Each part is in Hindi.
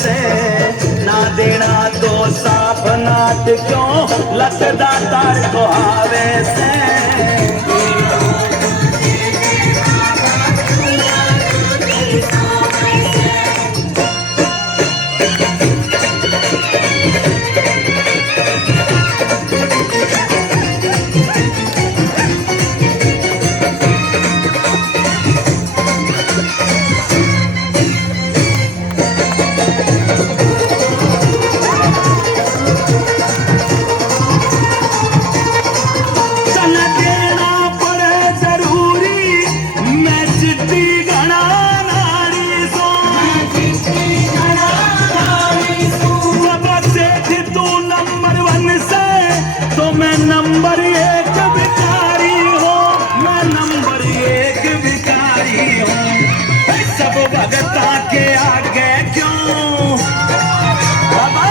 से, ना देना तो साफ नाट क्यों लगदा तार को आवे से। नंबर एक भिखारी हो, मैं नंबर एक भिखारी हूँ। सब भगता के आगे क्यों बाबा,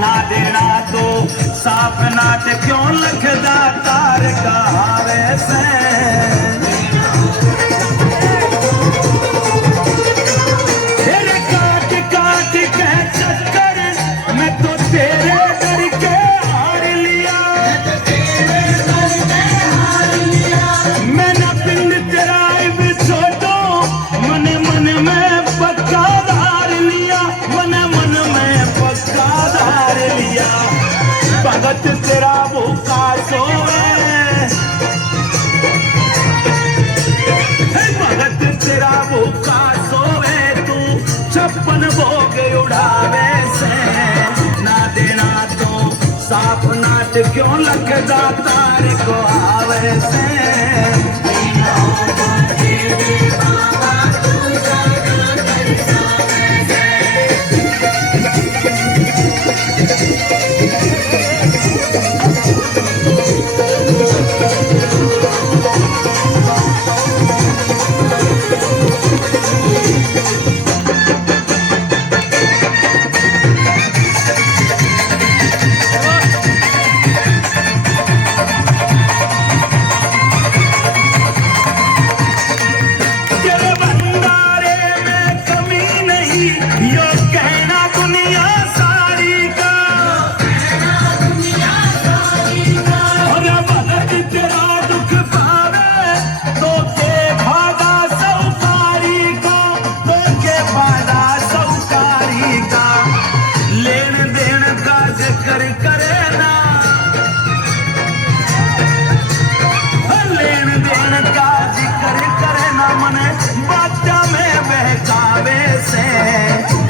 ना देना तो साफ नाट क्यों लखदा तार कहावे से। तेरे काट काट के चक्कर मैं तो तेरे भगत तेरा भूखा सोए, भगत तेरा भूखा सोए, तू 56 भोग उड़ावे से। ना देना तो साफ नाट क्यों लगदा तार को आवे से।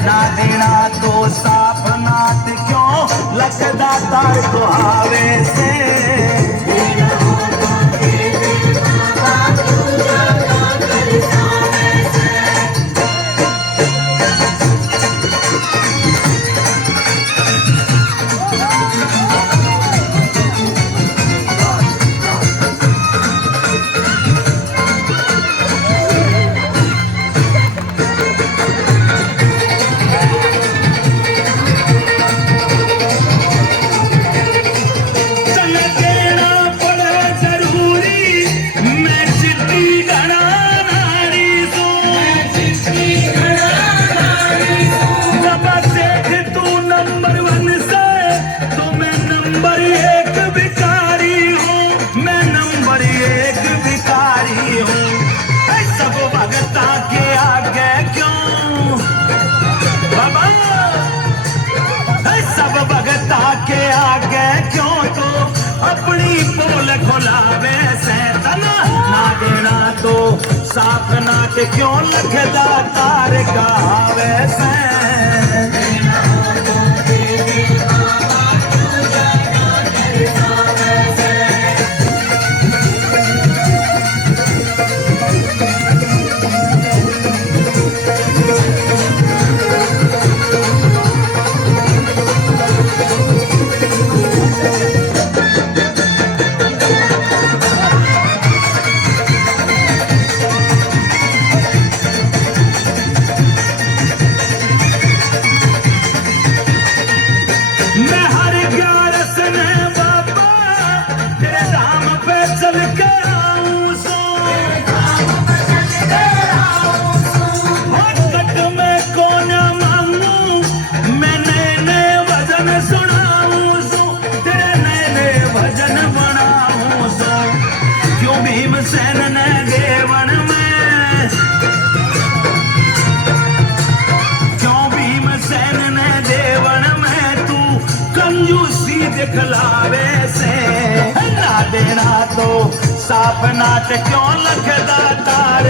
ना देना तो साफ नाट क्यों लगदा तार को आवे से। के आगे क्यों तो अपनी पोल खोलावे से। तना ना देना तो साफ नाट क्यों लगदा तार कहावे से। दिखलावे से ना देना तो साफ नाट क्यों लखदा तार